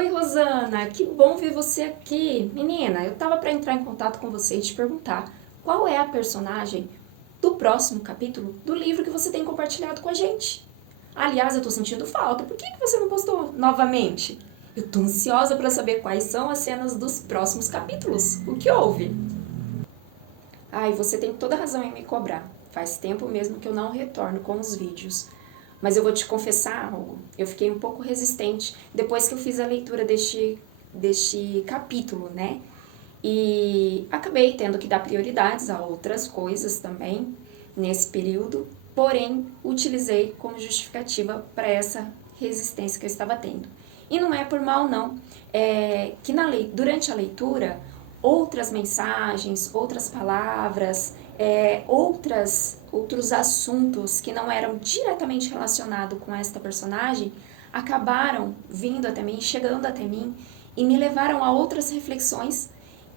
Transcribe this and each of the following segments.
Oi, Rosana, que bom ver você aqui. Menina, eu tava para entrar em contato com você e te perguntar qual é a personagem do próximo capítulo do livro que você tem compartilhado com a gente. Aliás, eu tô sentindo falta. Por que você não postou novamente? Eu tô ansiosa para saber quais são as cenas dos próximos capítulos. O que houve? Ai, você tem toda razão em me cobrar. Faz tempo mesmo que eu não retorno com os vídeos. Mas eu vou te confessar algo. Eu fiquei um pouco resistente depois que eu fiz a leitura deste capítulo, né? E acabei tendo que dar prioridades a outras coisas também nesse período, porém utilizei como justificativa para essa resistência que eu estava tendo. E não é por mal não, é que durante a leitura outras mensagens, outras palavras, outros assuntos que não eram diretamente relacionados com esta personagem acabaram vindo até mim, chegando até mim e me levaram a outras reflexões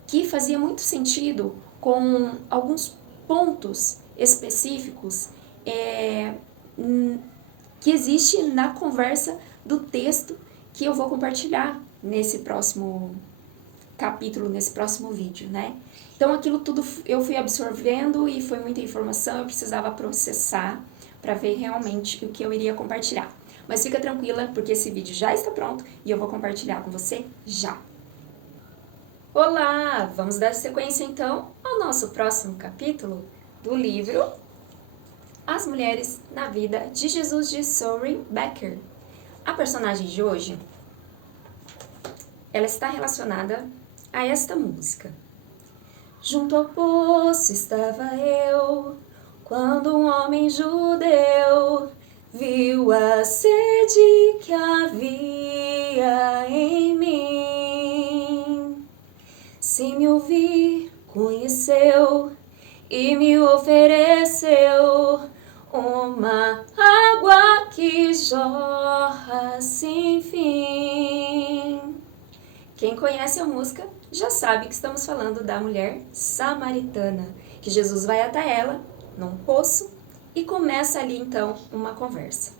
que fazia muito sentido com alguns pontos específicos que existe na conversa do texto que eu vou compartilhar nesse próximo capítulo, nesse próximo vídeo, né? Então aquilo tudo eu fui absorvendo e foi muita informação, eu precisava processar para ver realmente o que eu iria compartilhar. Mas fica tranquila, porque esse vídeo já está pronto e eu vou compartilhar com você já. Olá! Vamos dar sequência então ao nosso próximo capítulo do livro As Mulheres na Vida de Jesus, de Soren Becker. A personagem de hoje, ela está relacionada a esta música. Junto ao poço estava eu, quando um homem judeu viu a sede que havia em mim. Se me ouvir, conheceu e me ofereceu uma água que jorra sem fim. Quem conhece a música já sabe que estamos falando da mulher samaritana, que Jesus vai até ela, num poço, e começa ali então uma conversa.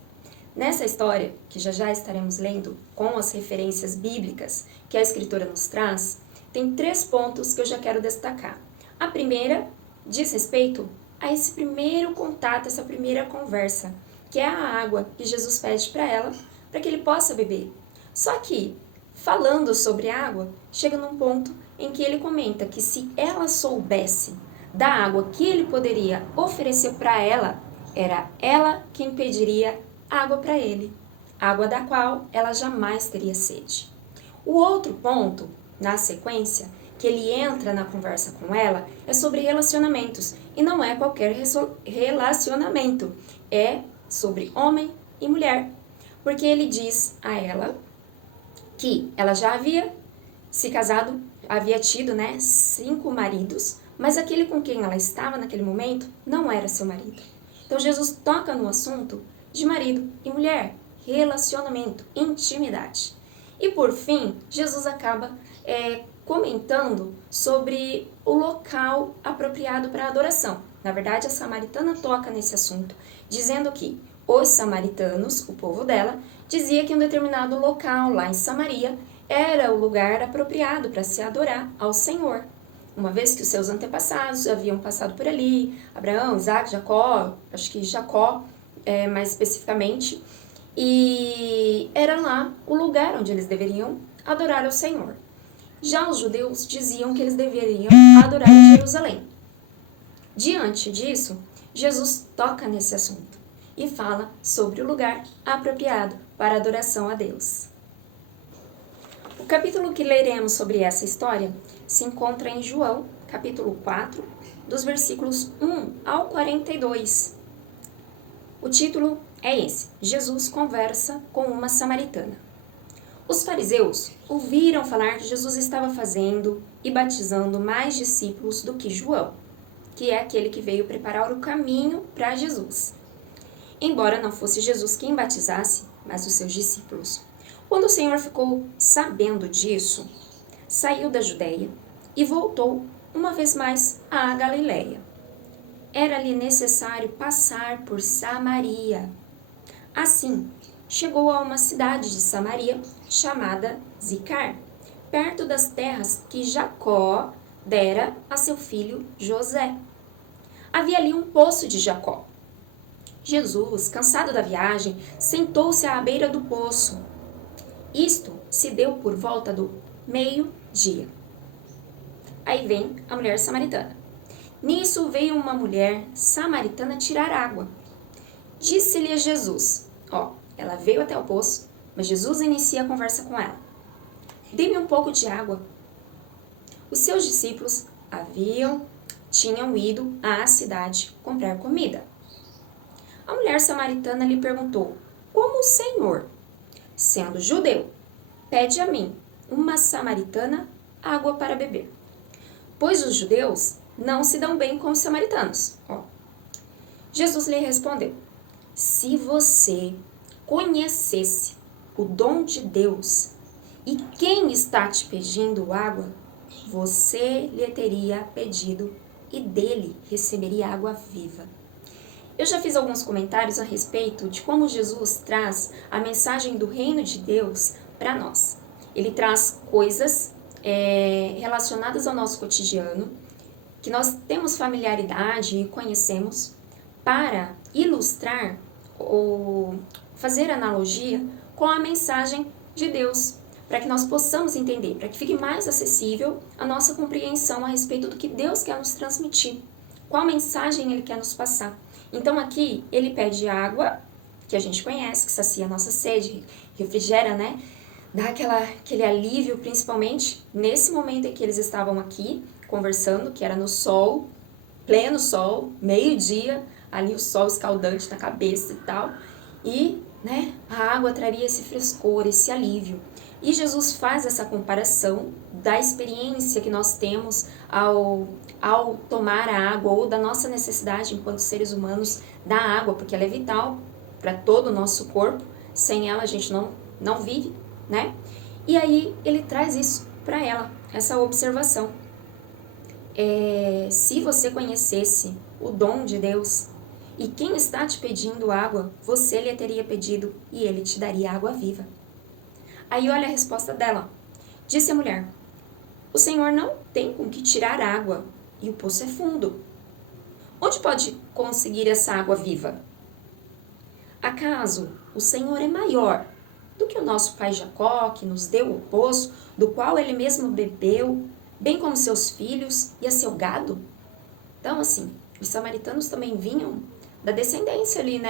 Nessa história, que já estaremos lendo com as referências bíblicas que a escritora nos traz, tem 3 pontos que eu já quero destacar. A primeira diz respeito a esse primeiro contato, essa primeira conversa, que é a água que Jesus pede para ela, para que ele possa beber. Só que, falando sobre água, chega num ponto em que ele comenta que se ela soubesse da água que ele poderia oferecer para ela, era ela quem pediria água para ele, água da qual ela jamais teria sede. O outro ponto, na sequência, que ele entra na conversa com ela, é sobre relacionamentos, e não é qualquer relacionamento, é sobre homem e mulher, porque ele diz a ela que ela já havia se casado, havia tido 5 maridos, mas aquele com quem ela estava naquele momento não era seu marido. Então Jesus toca no assunto de marido e mulher, relacionamento, intimidade. E por fim, Jesus acaba comentando sobre o local apropriado para a adoração. Na verdade, a samaritana toca nesse assunto, dizendo que os samaritanos, o povo dela, dizia que um determinado local lá em Samaria era o lugar apropriado para se adorar ao Senhor. Uma vez que os seus antepassados haviam passado por ali, Abraão, Isaac, Jacó, acho que Jacó mais especificamente, e era lá o lugar onde eles deveriam adorar ao Senhor. Já os judeus diziam que eles deveriam adorar em Jerusalém. Diante disso, Jesus toca nesse assunto e fala sobre o lugar apropriado para adoração a Deus. O capítulo que leremos sobre essa história se encontra em João, capítulo 4, dos versículos 1 ao 42. O título é esse: Jesus conversa com uma samaritana. Os fariseus ouviram falar que Jesus estava fazendo e batizando mais discípulos do que João, que é aquele que veio preparar o caminho para Jesus. Embora não fosse Jesus quem batizasse, mas os seus discípulos. Quando o Senhor ficou sabendo disso, saiu da Judéia e voltou uma vez mais à Galiléia. Era-lhe necessário passar por Samaria. Assim, chegou a uma cidade de Samaria chamada Zicar, perto das terras que Jacó dera a seu filho José. Havia ali um poço de Jacó. Jesus, cansado da viagem, sentou-se à beira do poço. Isto se deu por volta do meio-dia. Aí vem a mulher samaritana. Nisso veio uma mulher samaritana tirar água. Disse-lhe a Jesus, ela veio até o poço, mas Jesus inicia a conversa com ela. Dê-me um pouco de água. Os seus discípulos tinham ido à cidade comprar comida. A mulher samaritana lhe perguntou, como o Senhor, sendo judeu, pede a mim, uma samaritana, água para beber? Pois os judeus não se dão bem com os samaritanos. Jesus lhe respondeu, se você conhecesse o dom de Deus e quem está te pedindo água, você lhe teria pedido e dele receberia água viva. Eu já fiz alguns comentários a respeito de como Jesus traz a mensagem do reino de Deus para nós. Ele traz coisas relacionadas ao nosso cotidiano, que nós temos familiaridade e conhecemos, para ilustrar ou fazer analogia com a mensagem de Deus, para que nós possamos entender, para que fique mais acessível a nossa compreensão a respeito do que Deus quer nos transmitir, qual mensagem Ele quer nos passar. Então aqui ele pede água, que a gente conhece, que sacia a nossa sede, refrigera, né? Dá aquele alívio, principalmente nesse momento em que eles estavam aqui conversando, que era no sol, pleno sol, meio-dia, ali o sol escaldante na cabeça e tal. E, a água traria esse frescor, esse alívio. E Jesus faz essa comparação da experiência que nós temos ao tomar a água ou da nossa necessidade enquanto seres humanos da água, porque ela é vital para todo o nosso corpo. Sem ela a gente não vive, né? E aí ele traz isso para ela, essa observação. Se você conhecesse o dom de Deus e quem está te pedindo água, você lhe teria pedido e ele te daria água viva. Aí olha a resposta dela. Disse a mulher, o Senhor não tem com que tirar água e o poço é fundo. Onde pode conseguir essa água viva? Acaso o Senhor é maior do que o nosso pai Jacó, que nos deu o poço, do qual ele mesmo bebeu, bem como seus filhos e a seu gado? Então, assim, os samaritanos também vinham da descendência ali,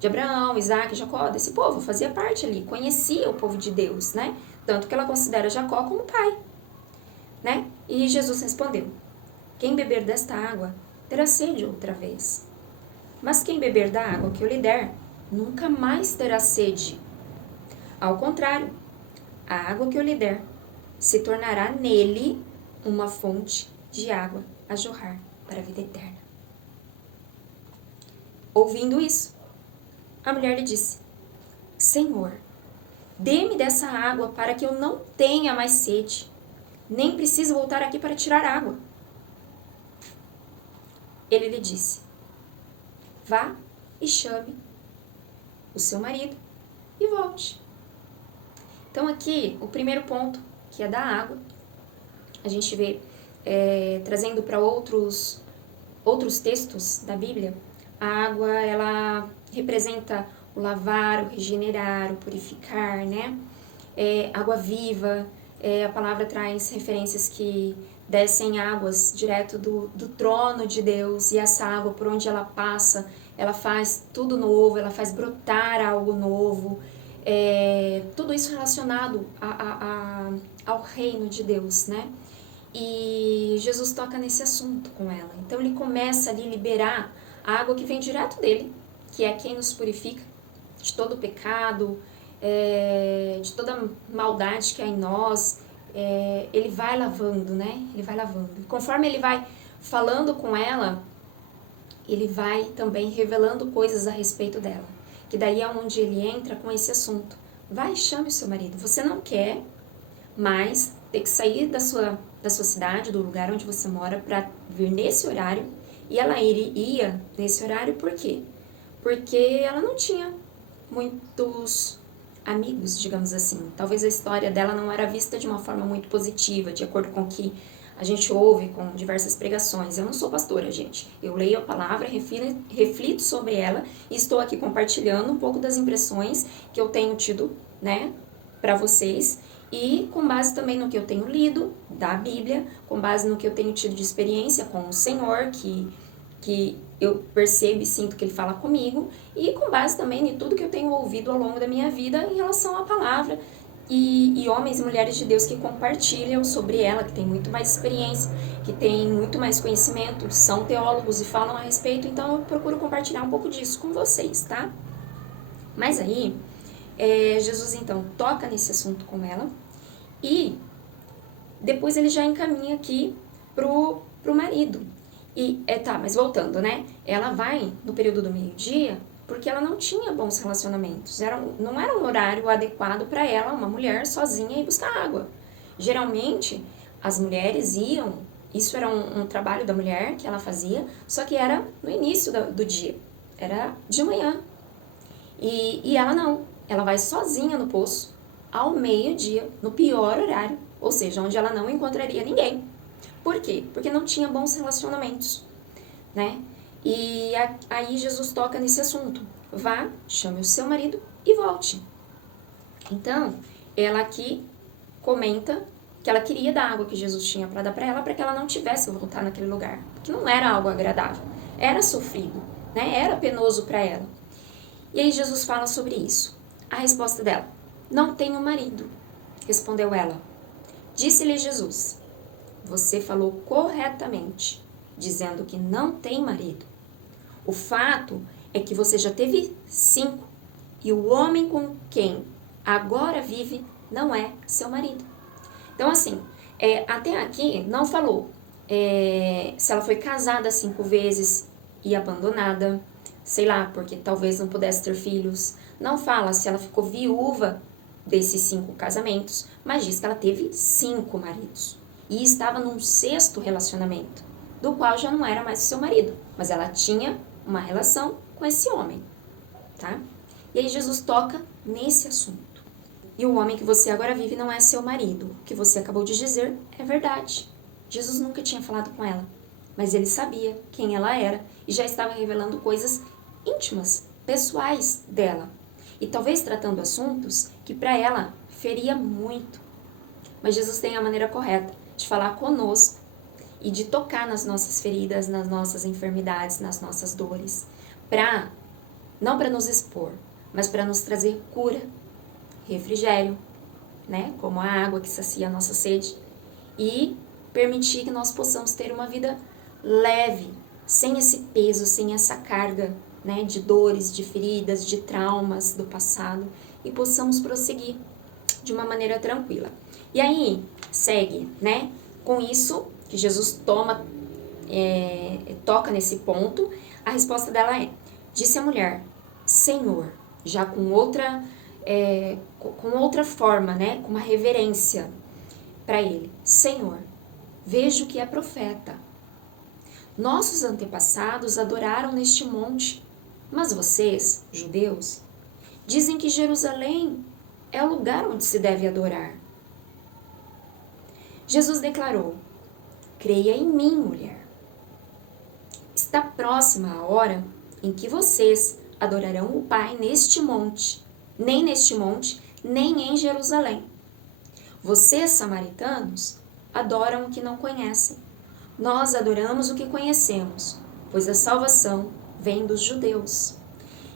de Abraão, Isaac, Jacó, desse povo, fazia parte ali, conhecia o povo de Deus, Tanto que ela considera Jacó como pai, E Jesus respondeu, quem beber desta água terá sede outra vez. Mas quem beber da água que eu lhe der, nunca mais terá sede. Ao contrário, a água que eu lhe der se tornará nele uma fonte de água a jorrar para a vida eterna. Ouvindo isso, a mulher lhe disse, Senhor, dê-me dessa água para que eu não tenha mais sede, nem precise voltar aqui para tirar água. Ele lhe disse, vá e chame o seu marido e volte. Então aqui, o primeiro ponto, que é da água, a gente vê trazendo para outros textos da Bíblia, a água, ela representa o lavar, o regenerar, o purificar, água viva, a palavra traz referências que descem águas direto do trono de Deus, e essa água, por onde ela passa, ela faz tudo novo, ela faz brotar algo novo, tudo isso relacionado ao reino de Deus, E Jesus toca nesse assunto com ela. Então ele começa ali a liberar a água que vem direto dele, que é quem nos purifica de todo o pecado, de toda maldade que há em nós. Ele vai lavando, Ele vai lavando. E conforme ele vai falando com ela, ele vai também revelando coisas a respeito dela. Que daí é onde ele entra com esse assunto. Vai e chame o seu marido. Você não quer mais ter que sair da sua cidade, do lugar onde você mora, para vir nesse horário. E ela ia nesse horário por quê? Porque ela não tinha muitos amigos, digamos assim. Talvez a história dela não era vista de uma forma muito positiva, de acordo com o que a gente ouve com diversas pregações. Eu não sou pastora, gente. Eu leio a palavra, reflito sobre ela e estou aqui compartilhando um pouco das impressões que eu tenho tido, né, para vocês. E com base também no que eu tenho lido da Bíblia, com base no que eu tenho tido de experiência com o Senhor, que eu percebo e sinto que Ele fala comigo, e com base também em tudo que eu tenho ouvido ao longo da minha vida em relação à palavra, e homens e mulheres de Deus que compartilham sobre ela, que tem muito mais experiência, que tem muito mais conhecimento, são teólogos e falam a respeito, então eu procuro compartilhar um pouco disso com vocês, tá? Mas aí, Jesus então toca nesse assunto com ela, e depois ele já encaminha aqui pro marido. E, tá, mas voltando, né? Ela vai no período do meio-dia porque ela não tinha bons relacionamentos. Não era um horário adequado para ela, uma mulher sozinha, ir buscar água. Geralmente, as mulheres iam, isso era um trabalho da mulher que ela fazia, só que era no início do dia, era de manhã. E ela não, ela vai sozinha no poço, ao meio-dia, no pior horário, ou seja, onde ela não encontraria ninguém. Por quê? Porque não tinha bons relacionamentos, né? E aí Jesus toca nesse assunto. Vá, chame o seu marido e volte. Então, ela aqui comenta que ela queria da água que Jesus tinha para dar para ela, para que ela não tivesse que voltar naquele lugar, porque não era algo agradável, era sofrido, né? Era penoso para ela. E aí Jesus fala sobre isso. A resposta dela: não tenho marido, respondeu ela. Disse-lhe Jesus: você falou corretamente, dizendo que não tem marido. O fato é que você já teve 5, e o homem com quem agora vive não é seu marido. Então, assim, até aqui não falou se ela foi casada 5 vezes e abandonada, sei lá, porque talvez não pudesse ter filhos. Não fala se ela ficou viúva desses 5 casamentos, mas diz que ela teve 5 maridos. E estava num 6º relacionamento, do qual já não era mais o seu marido, mas ela tinha uma relação com esse homem, tá? E aí Jesus toca nesse assunto. E o homem que você agora vive não é seu marido. O que você acabou de dizer é verdade. Jesus nunca tinha falado com ela, mas ele sabia quem ela era e já estava revelando coisas íntimas, pessoais dela. E talvez tratando assuntos que para ela feria muito. Mas Jesus tem a maneira correta de falar conosco e de tocar nas nossas feridas, nas nossas enfermidades, nas nossas dores, não para nos expor, mas para nos trazer cura, refrigério, né, como a água que sacia a nossa sede, e permitir que nós possamos ter uma vida leve, sem esse peso, sem essa carga, né, de dores, de feridas, de traumas do passado, e possamos prosseguir de uma maneira tranquila. E aí, segue, né? Com isso, que Jesus toca nesse ponto, a resposta dela é: disse a mulher, Senhor, já com outra forma, né? Com uma reverência para ele. Senhor, vejo que é profeta. Nossos antepassados adoraram neste monte, mas vocês, judeus, dizem que Jerusalém é o lugar onde se deve adorar. Jesus declarou: creia em mim, mulher. Está próxima a hora em que vocês adorarão o Pai neste monte, nem em Jerusalém. Vocês, samaritanos, adoram o que não conhecem. Nós adoramos o que conhecemos, pois a salvação vem dos judeus.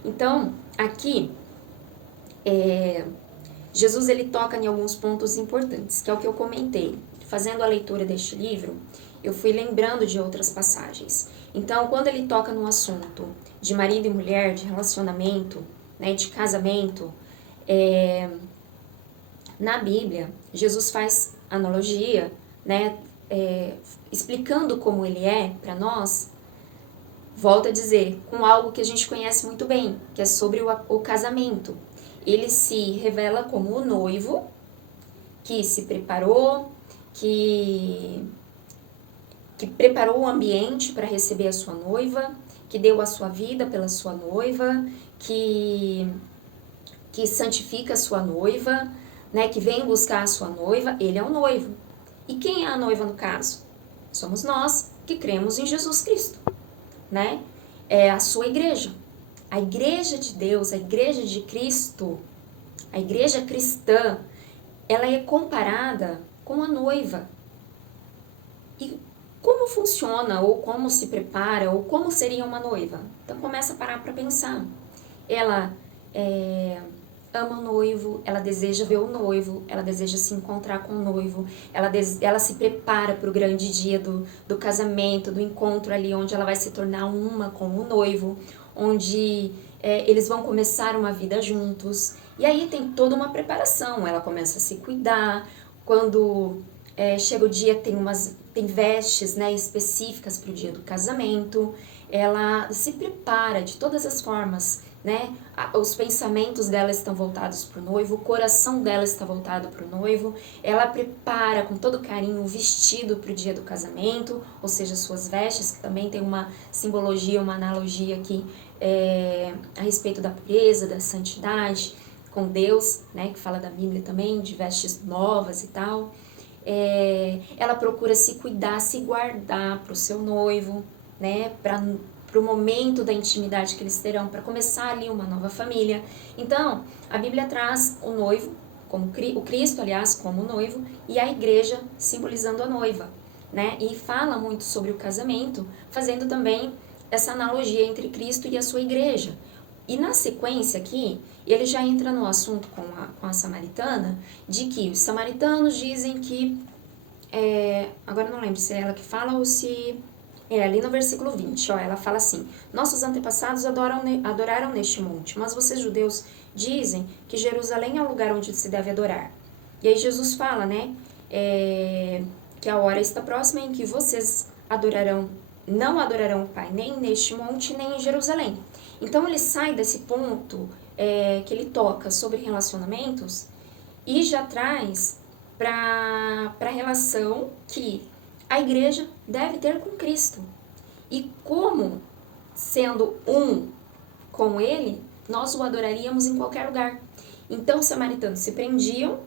Então, aqui, Jesus ele toca em alguns pontos importantes, que é o que eu comentei. Fazendo a leitura deste livro, eu fui lembrando de outras passagens. Então, quando ele toca no assunto de marido e mulher, de relacionamento, né, de casamento, na Bíblia, Jesus faz analogia, né, explicando como ele é para nós, volta a dizer, com algo que a gente conhece muito bem, que é sobre o casamento. Ele se revela como o noivo que se preparou, que preparou o ambiente para receber a sua noiva, que deu a sua vida pela sua noiva, que que santifica a sua noiva, né, que vem buscar a sua noiva, ele é o noivo. E quem é a noiva no caso? Somos nós que cremos em Jesus Cristo, né? É a sua igreja. A igreja de Deus, a igreja de Cristo, a igreja cristã, ela é comparada com a noiva. E como funciona, ou como se prepara, ou como seria uma noiva? Então começa a parar para pensar. Ela ama o noivo, ela deseja ver o noivo, ela deseja se encontrar com o noivo, ela se prepara para o grande dia do casamento, do encontro ali, onde ela vai se tornar uma com o noivo, onde eles vão começar uma vida juntos. E aí tem toda uma preparação, ela começa a se cuidar, quando chega o dia tem vestes, né, específicas para o dia do casamento, ela se prepara de todas as formas, né? Os pensamentos dela estão voltados para o noivo, o coração dela está voltado para o noivo, ela prepara com todo carinho o vestido para o dia do casamento, ou seja, suas vestes, que também tem uma simbologia, uma analogia aqui a respeito da pureza, da santidade com Deus, né? Que fala da Bíblia também, de vestes novas e tal. Ela procura se cuidar, se guardar para o seu noivo, né? Para o momento da intimidade que eles terão, para começar ali uma nova família. Então, a Bíblia traz o noivo, como o Cristo, aliás, como noivo, e a igreja simbolizando a noiva, né? E fala muito sobre o casamento, fazendo também essa analogia entre Cristo e a sua igreja. E na sequência aqui, ele já entra no assunto com a samaritana, de que os samaritanos dizem que, agora não lembro se é ela que fala ou se... ali no versículo 20, ela fala assim: nossos antepassados adoraram neste monte, mas vocês judeus dizem que Jerusalém é o lugar onde se deve adorar. E aí Jesus fala, né, que a hora está próxima em que vocês não adorarão o Pai nem neste monte, nem em Jerusalém. Então ele sai desse ponto que ele toca sobre relacionamentos e já traz para a relação que a igreja deve ter com Cristo. E como, sendo um com ele, nós o adoraríamos em qualquer lugar. Então os samaritanos se prendiam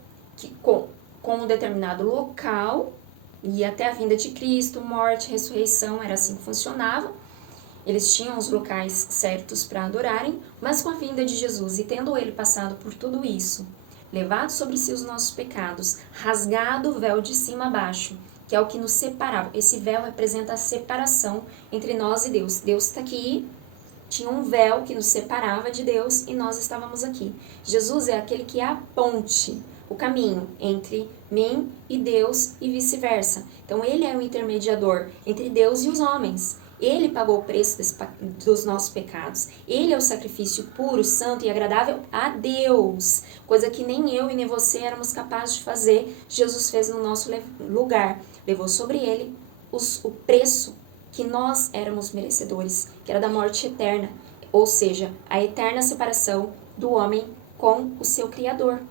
com um determinado local, e até a vinda de Cristo, morte, ressurreição, era assim que funcionava. Eles tinham os locais certos para adorarem, mas com a vinda de Jesus e tendo ele passado por tudo isso, levado sobre si os nossos pecados, rasgado o véu de cima a baixo, que é o que nos separava. Esse véu representa a separação entre nós e Deus. Deus está aqui, tinha um véu que nos separava de Deus e nós estávamos aqui. Jesus é aquele que é a ponte, o caminho entre mim e Deus e vice-versa. Então ele é o intermediador entre Deus e os homens. Ele pagou o preço dos nossos pecados. Ele é o sacrifício puro, santo e agradável a Deus. Coisa que nem eu e nem você éramos capazes de fazer. Jesus fez no nosso lugar. Levou sobre ele o preço que nós éramos merecedores, que era da morte eterna. Ou seja, a eterna separação do homem com o seu Criador,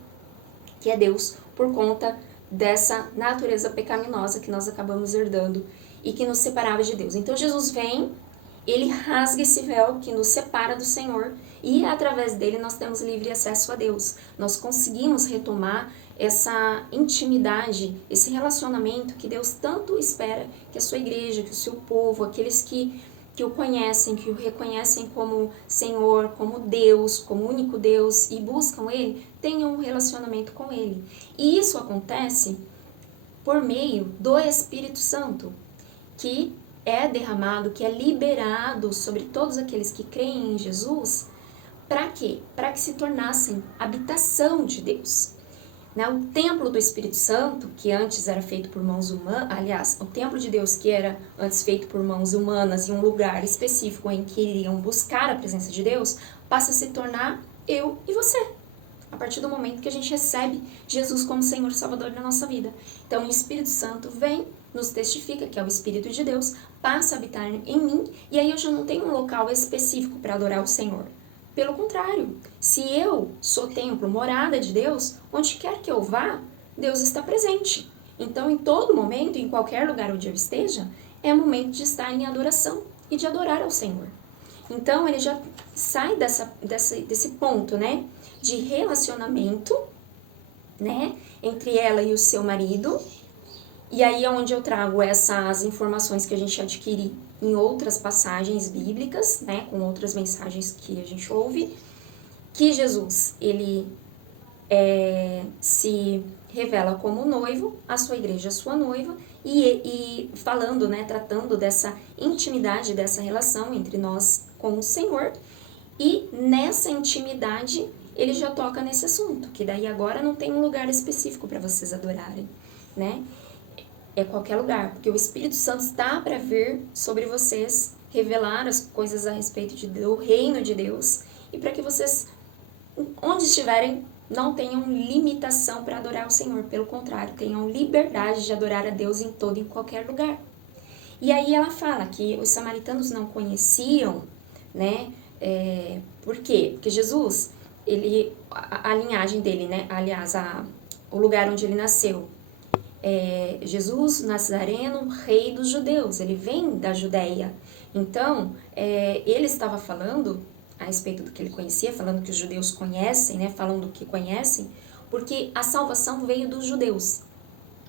que é Deus, por conta dessa natureza pecaminosa que nós acabamos herdando e que nos separava de Deus. Então Jesus vem, ele rasga esse véu que nos separa do Senhor e através dele nós temos livre acesso a Deus. Nós conseguimos retomar essa intimidade, esse relacionamento que Deus tanto espera que a sua igreja, que o seu povo, aqueles que o conhecem, que o reconhecem como Senhor, como Deus, como único Deus e buscam Ele, tenham um relacionamento com Ele. E isso acontece por meio do Espírito Santo, que é derramado, que é liberado sobre todos aqueles que creem em Jesus. Para quê? Para que se tornassem habitação de Deus. O templo do Espírito Santo, que antes era feito por mãos humanas, aliás, o templo de Deus que era antes feito por mãos humanas em um lugar específico em que iriam buscar a presença de Deus, passa a se tornar eu e você, a partir do momento que a gente recebe Jesus como Senhor e Salvador da nossa vida. Então o Espírito Santo vem, nos testifica que é o Espírito de Deus, passa a habitar em mim, e aí eu já não tenho um local específico para adorar o Senhor. Pelo contrário, se eu sou templo, morada de Deus, onde quer que eu vá, Deus está presente. Então, em todo momento, em qualquer lugar onde eu esteja, é momento de estar em adoração e de adorar ao Senhor. Então, ele já sai desse ponto, né? de relacionamento, né, entre ela e o seu marido. E aí é onde eu trago essas informações que a gente adquire em outras passagens bíblicas, né, com outras mensagens que a gente ouve, que Jesus, ele se revela como noivo, a sua igreja a sua noiva, e falando, né, tratando dessa intimidade, dessa relação entre nós com o Senhor, e nessa intimidade ele já toca nesse assunto, que daí agora não tem um lugar específico para vocês adorarem, né? É qualquer lugar, porque o Espírito Santo está para vir sobre vocês, revelar as coisas a respeito do reino de Deus, e para que vocês, onde estiverem, não tenham limitação para adorar o Senhor, pelo contrário, tenham liberdade de adorar a Deus em todo e em qualquer lugar. E aí ela fala que os samaritanos não conheciam, né? Por quê? Porque Jesus, a linhagem dele, né? Aliás, o lugar onde ele nasceu, Jesus Nazareno, rei dos judeus, ele vem da Judéia. Então, ele estava falando a respeito do que ele conhecia, falando que os judeus conhecem, né, falam do que conhecem, porque a salvação veio dos judeus.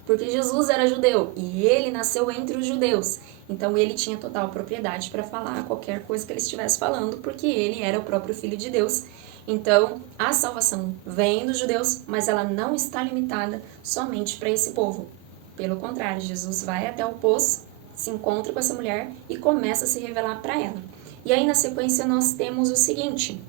Porque Jesus era judeu e ele nasceu entre os judeus. Então ele tinha total propriedade para falar qualquer coisa que ele estivesse falando, porque ele era o próprio Filho de Deus. Então a salvação vem dos judeus, mas ela não está limitada somente para esse povo. Pelo contrário, Jesus vai até o poço, se encontra com essa mulher e começa a se revelar para ela. E aí na sequência nós temos o seguinte,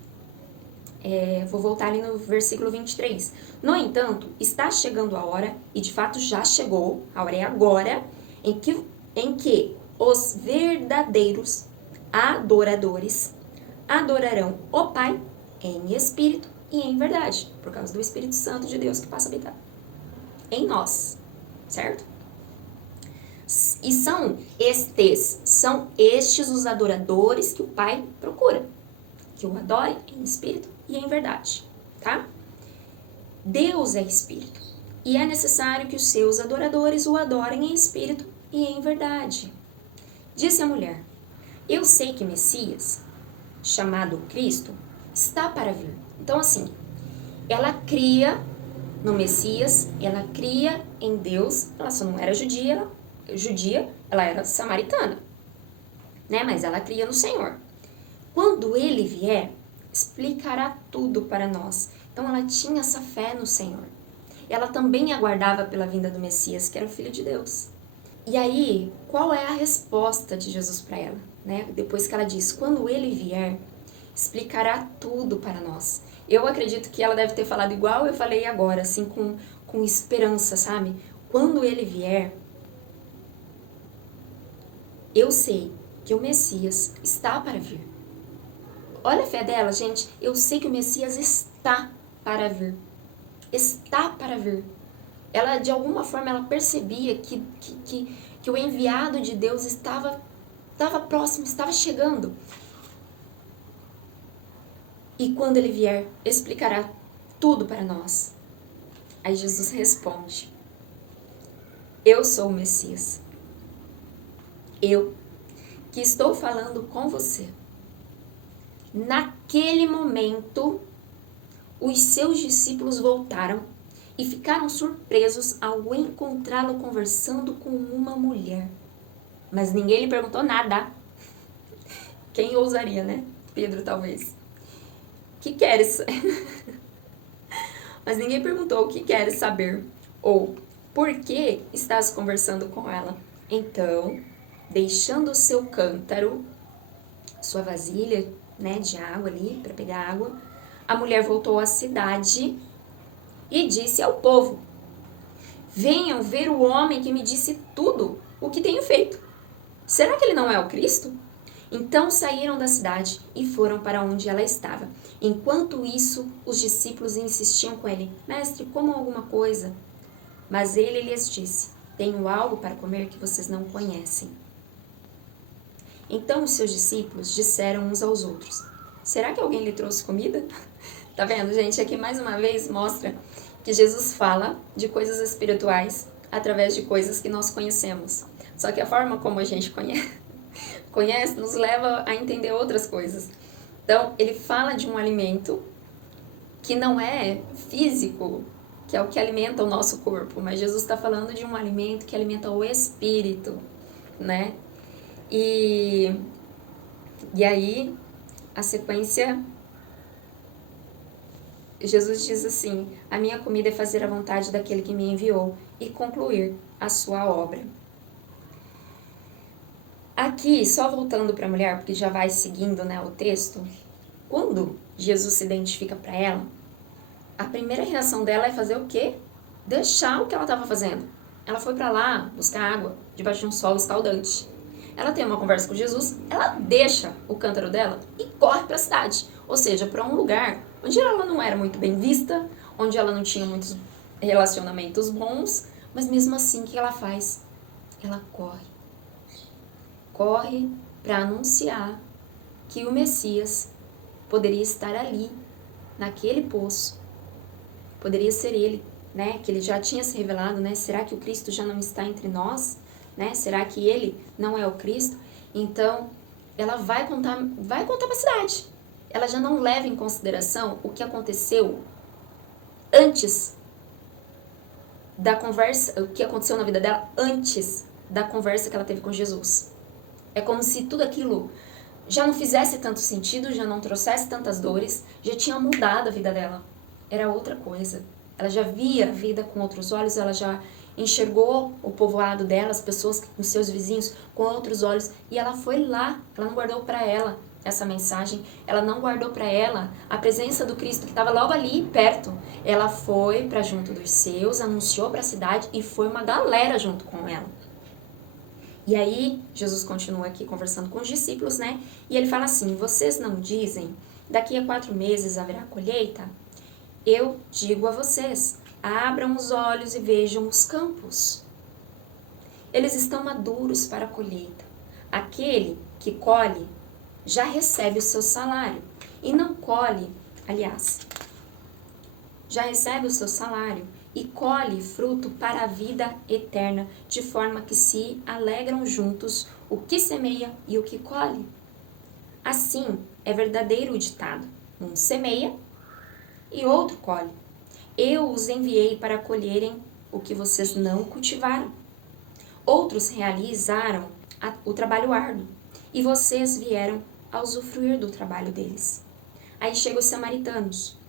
vou voltar ali no versículo 23. No entanto, está chegando a hora, e de fato já chegou, a hora é agora, em que os verdadeiros adoradores adorarão o Pai em espírito e em verdade, por causa do Espírito Santo de Deus que passa a habitar em nós, certo? E são estes os adoradores que o Pai procura, que o adorem em espírito e em verdade, tá? Deus é espírito, e é necessário que os seus adoradores o adorem em espírito e em verdade. Disse a mulher, eu sei que Messias, chamado Cristo, está para vir. Então assim, ela cria no Messias, ela cria em Deus, ela só não era judia, ela era samaritana, né? Mas ela cria no Senhor. Quando ele vier, explicará tudo para nós. Então ela tinha essa fé no Senhor. Ela também aguardava pela vinda do Messias, que era o Filho de Deus. E aí, qual é a resposta de Jesus para ela? Né? Depois que ela diz, quando ele vier, explicará tudo para nós. Eu acredito que ela deve ter falado igual eu falei agora, assim, com esperança, sabe? Quando ele vier, eu sei que o Messias está para vir. Olha a fé dela, gente. Eu sei que o Messias está para vir. Está para vir. Ela, de alguma forma, ela percebia que o enviado de Deus estava próximo, estava chegando. E quando ele vier, explicará tudo para nós. Aí Jesus responde, eu sou o Messias. Eu, que estou falando com você. Naquele momento, os seus discípulos voltaram e ficaram surpresos ao encontrá-lo conversando com uma mulher. Mas ninguém lhe perguntou nada. Quem ousaria, né? Pedro, talvez. Que queres? Mas ninguém perguntou o que queres saber ou por que estás conversando com ela. Então, deixando o seu cântaro, sua vasilha, né, de água ali para pegar água, a mulher voltou à cidade e disse ao povo, venham ver o homem que me disse tudo o que tenho feito. Será que ele não é o Cristo? Então saíram da cidade e foram para onde ela estava. Enquanto isso, os discípulos insistiam com ele, mestre, comam alguma coisa. Mas ele lhes disse, tenho algo para comer que vocês não conhecem. Então os seus discípulos disseram uns aos outros, será que alguém lhe trouxe comida? Tá vendo, gente? Aqui mais uma vez mostra que Jesus fala de coisas espirituais através de coisas que nós conhecemos. Só que a forma como a gente conhece nos leva a entender outras coisas. Então, ele fala de um alimento que não é físico, que é o que alimenta o nosso corpo, mas Jesus está falando de um alimento que alimenta o espírito, né? E aí, a sequência, Jesus diz assim: a minha comida é fazer a vontade daquele que me enviou e concluir a sua obra. Aqui, só voltando para a mulher, porque já vai seguindo, né, o texto, quando Jesus se identifica para ela, a primeira reação dela é fazer o quê? Deixar o que ela estava fazendo. Ela foi para lá buscar água debaixo de um sol escaldante. Ela tem uma conversa com Jesus, ela deixa o cântaro dela e corre para a cidade. Ou seja, para um lugar onde ela não era muito bem vista, onde ela não tinha muitos relacionamentos bons, mas mesmo assim, o que ela faz? Ela corre. Corre para anunciar que o Messias poderia estar ali, naquele poço. Poderia ser ele, né? Que ele já tinha se revelado, né? Será que o Cristo já não está entre nós? Né? Será que ele não é o Cristo? Então, ela vai contar para a cidade. Ela já não leva em consideração o que aconteceu antes da conversa, o que aconteceu na vida dela antes da conversa que ela teve com Jesus. É como se tudo aquilo já não fizesse tanto sentido, já não trouxesse tantas dores, já tinha mudado a vida dela. Era outra coisa. Ela já via a vida com outros olhos, ela já enxergou o povoado dela, as pessoas, os seus vizinhos, com outros olhos, e ela foi lá. Ela não guardou para ela essa mensagem, ela não guardou para ela a presença do Cristo que estava logo ali perto. Ela foi para junto dos seus, anunciou para a cidade e foi uma galera junto com ela. E aí, Jesus continua aqui conversando com os discípulos, né? E ele fala assim: vocês não dizem, daqui a 4 meses haverá colheita? Eu digo a vocês, abram os olhos e vejam os campos. Eles estão maduros para a colheita. Aquele que colhe já recebe o seu salário. E não colhe, aliás, já recebe o seu salário e colhe fruto para a vida eterna, de forma que se alegram juntos o que semeia e o que colhe. Assim, é verdadeiro o ditado: um semeia e outro colhe. Eu os enviei para colherem o que vocês não cultivaram. Outros realizaram o trabalho árduo, e vocês vieram a usufruir do trabalho deles. Aí chegam os samaritanos.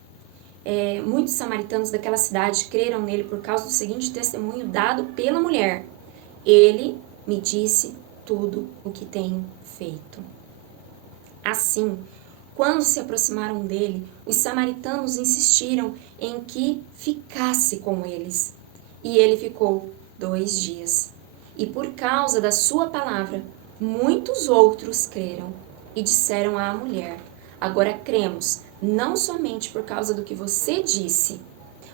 Muitos samaritanos daquela cidade creram nele por causa do seguinte testemunho dado pela mulher: ele me disse tudo o que tenho feito. Assim, quando se aproximaram dele, os samaritanos insistiram em que ficasse com eles. E ele ficou 2 dias. E por causa da sua palavra, muitos outros creram e disseram à mulher: agora cremos, não somente por causa do que você disse,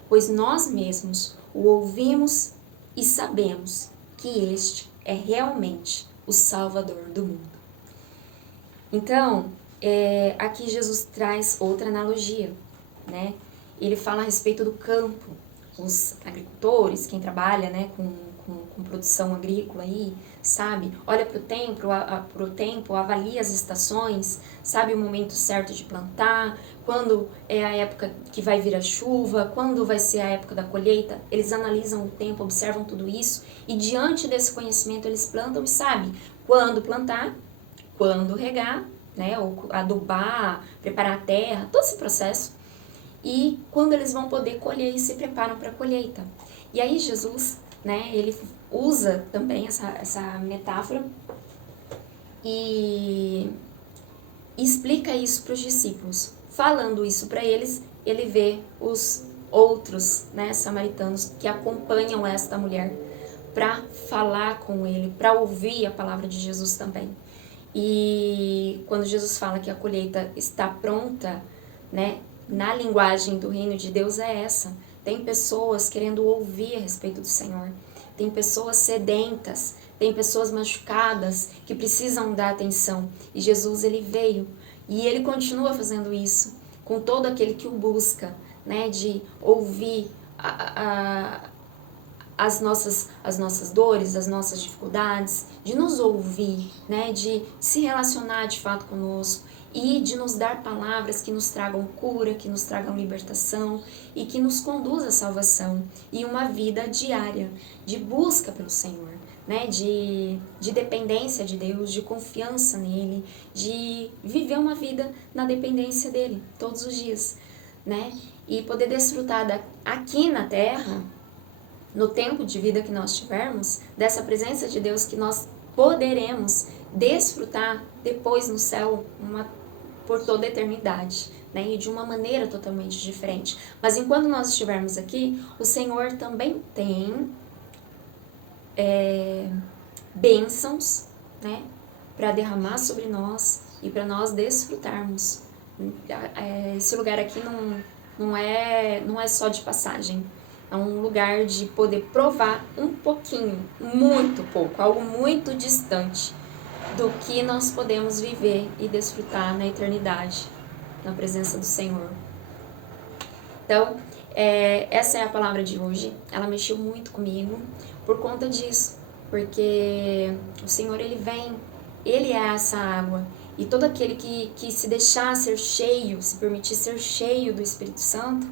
pois nós mesmos o ouvimos e sabemos que este é realmente o Salvador do mundo. Então, aqui Jesus traz outra analogia, né? Ele fala a respeito do campo. Os agricultores, quem trabalha, né, com produção agrícola aí, sabe? Olha para o tempo, avalia as estações, sabe o momento certo de plantar, quando é a época que vai vir a chuva, quando vai ser a época da colheita. Eles analisam o tempo, observam tudo isso e diante desse conhecimento eles plantam e sabem quando plantar, quando regar, né, ou adubar, preparar a terra, todo esse processo, e quando eles vão poder colher e se preparam para a colheita. E aí Jesus, né, ele usa também essa metáfora e explica isso para os discípulos. Falando isso para eles, ele vê os outros, né, samaritanos que acompanham esta mulher para falar com ele, para ouvir a palavra de Jesus também. E quando Jesus fala que a colheita está pronta, né, na linguagem do reino de Deus é essa. Tem pessoas querendo ouvir a respeito do Senhor. Tem pessoas sedentas, tem pessoas machucadas que precisam dar atenção. E Jesus, ele veio e ele continua fazendo isso com todo aquele que o busca, né, de ouvir as nossas dores, as nossas dificuldades, de nos ouvir, né, de se relacionar de fato conosco e de nos dar palavras que nos tragam cura, que nos tragam libertação e que nos conduz à salvação e uma vida diária de busca pelo Senhor, né, de dependência de Deus, de confiança nele, de viver uma vida na dependência dele todos os dias, né, e poder desfrutar aqui na terra, no tempo de vida que nós tivermos, dessa presença de Deus que nós poderemos desfrutar depois no céu por toda a eternidade, né? E de uma maneira totalmente diferente. Mas enquanto nós estivermos aqui, o Senhor também tem bênçãos, né? Para derramar sobre nós e para nós desfrutarmos. Esse lugar aqui não é só de passagem. É um lugar de poder provar um pouquinho, muito pouco, algo muito distante do que nós podemos viver e desfrutar na eternidade, na presença do Senhor. Então, essa é a palavra de hoje. Ela mexeu muito comigo por conta disso, porque o Senhor, Ele vem, Ele é essa água. E todo aquele que se deixar ser cheio, se permitir ser cheio do Espírito Santo,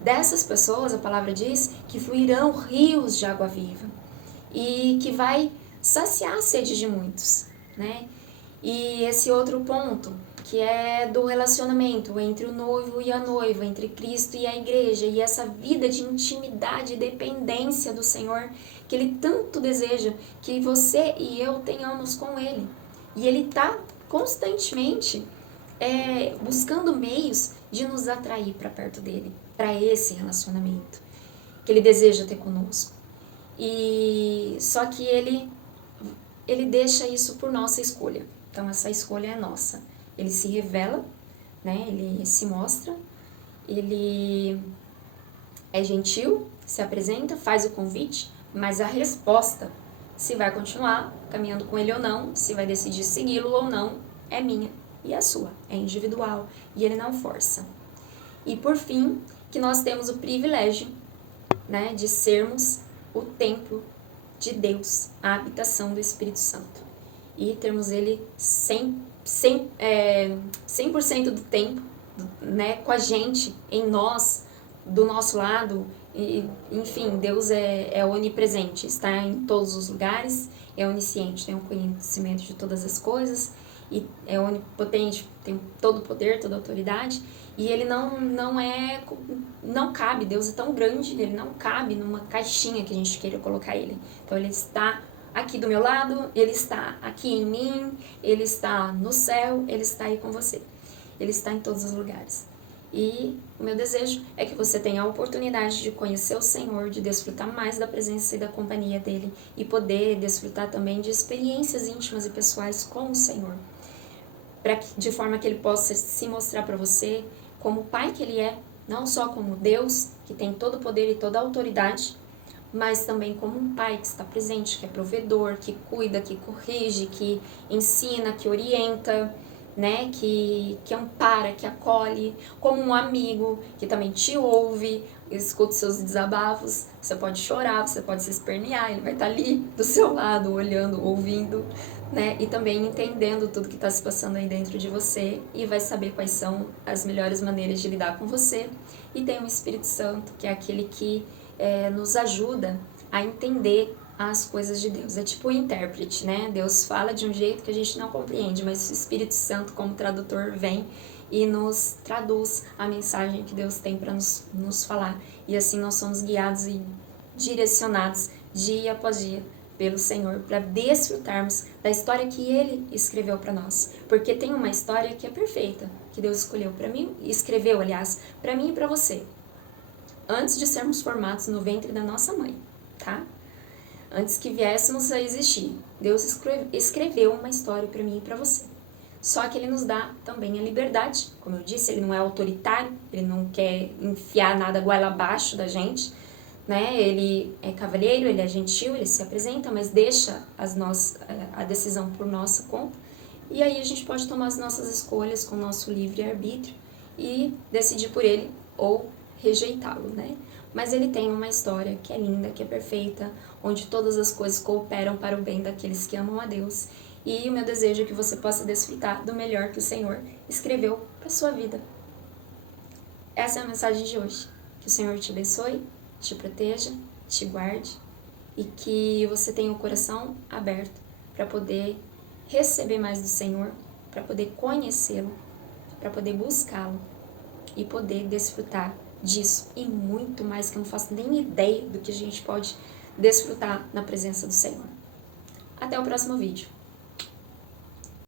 dessas pessoas, a palavra diz, que fluirão rios de água viva e que vai saciar a sede de muitos, né? E esse outro ponto, que é do relacionamento entre o noivo e a noiva, entre Cristo e a igreja, e essa vida de intimidade e dependência do Senhor, que Ele tanto deseja que você e eu tenhamos com Ele. E Ele está constantemente buscando meios de nos atrair para perto dele, para esse relacionamento que Ele deseja ter conosco. E só que Ele deixa isso por nossa escolha. Então essa escolha é nossa. Ele se revela, né? Ele se mostra, Ele é gentil, se apresenta, faz o convite, mas a resposta, se vai continuar caminhando com Ele ou não, se vai decidir segui-lo ou não, é minha e é sua, é individual, e Ele não força. E por fim, que nós temos o privilégio, né, de sermos o templo de Deus, a habitação do Espírito Santo. E termos Ele 100% do tempo, né, com a gente, em nós, do nosso lado. E, enfim, Deus é onipresente, está em todos os lugares, é onisciente, tem um conhecimento de todas as coisas, e é onipotente, tem todo o poder, toda a autoridade, e Ele não cabe, Deus é tão grande, Ele não cabe numa caixinha que a gente queira colocar Ele. Então Ele está aqui do meu lado, Ele está aqui em mim, Ele está no céu, Ele está aí com você. Ele está em todos os lugares. E o meu desejo é que você tenha a oportunidade de conhecer o Senhor, de desfrutar mais da presença e da companhia dEle e poder desfrutar também de experiências íntimas e pessoais com o Senhor, de forma que Ele possa se mostrar para você como o Pai que Ele é, não só como Deus, que tem todo o poder e toda a autoridade, mas também como um Pai que está presente, que é provedor, que cuida, que corrige, que ensina, que orienta, né, que ampara, que acolhe, como um amigo que também te ouve, escuta os seus desabafos. Você pode chorar, você pode se espernear, Ele vai estar ali do seu lado, olhando, ouvindo, né, e também entendendo tudo que está se passando aí dentro de você, e vai saber quais são as melhores maneiras de lidar com você. E tem o Espírito Santo, que é aquele que nos ajuda a entender as coisas de Deus. É tipo o intérprete, né? Deus fala de um jeito que a gente não compreende, mas o Espírito Santo, como tradutor, vem e nos traduz a mensagem que Deus tem para nos falar. E assim nós somos guiados e direcionados dia após dia pelo Senhor para desfrutarmos da história que Ele escreveu para nós. Porque tem uma história que é perfeita, que Deus escolheu para mim, escreveu, aliás, para mim e para você, antes de sermos formados no ventre da nossa mãe, tá? Antes que viéssemos a existir, Deus escreveu uma história para mim e para você. Só que Ele nos dá também a liberdade. Como eu disse, Ele não é autoritário, Ele não quer enfiar nada goela abaixo da gente, né? Ele é cavalheiro, Ele é gentil, Ele se apresenta, mas deixa a decisão por nossa conta. E aí a gente pode tomar as nossas escolhas com o nosso livre-arbítrio e decidir por Ele ou rejeitá-lo, né? mas ele tem uma história que é linda, que é perfeita, onde todas as coisas cooperam para o bem daqueles que amam a Deus. E o meu desejo é que você possa desfrutar do melhor que o Senhor escreveu para sua vida. Essa é a mensagem de hoje. Que o Senhor te abençoe, te proteja, te guarde e que você tenha o coração aberto para poder receber mais do Senhor, para poder conhecê-lo, para poder buscá-lo e poder desfrutar disso e muito mais, que eu não faço nem ideia do que a gente pode desfrutar na presença do Senhor. Até o próximo vídeo.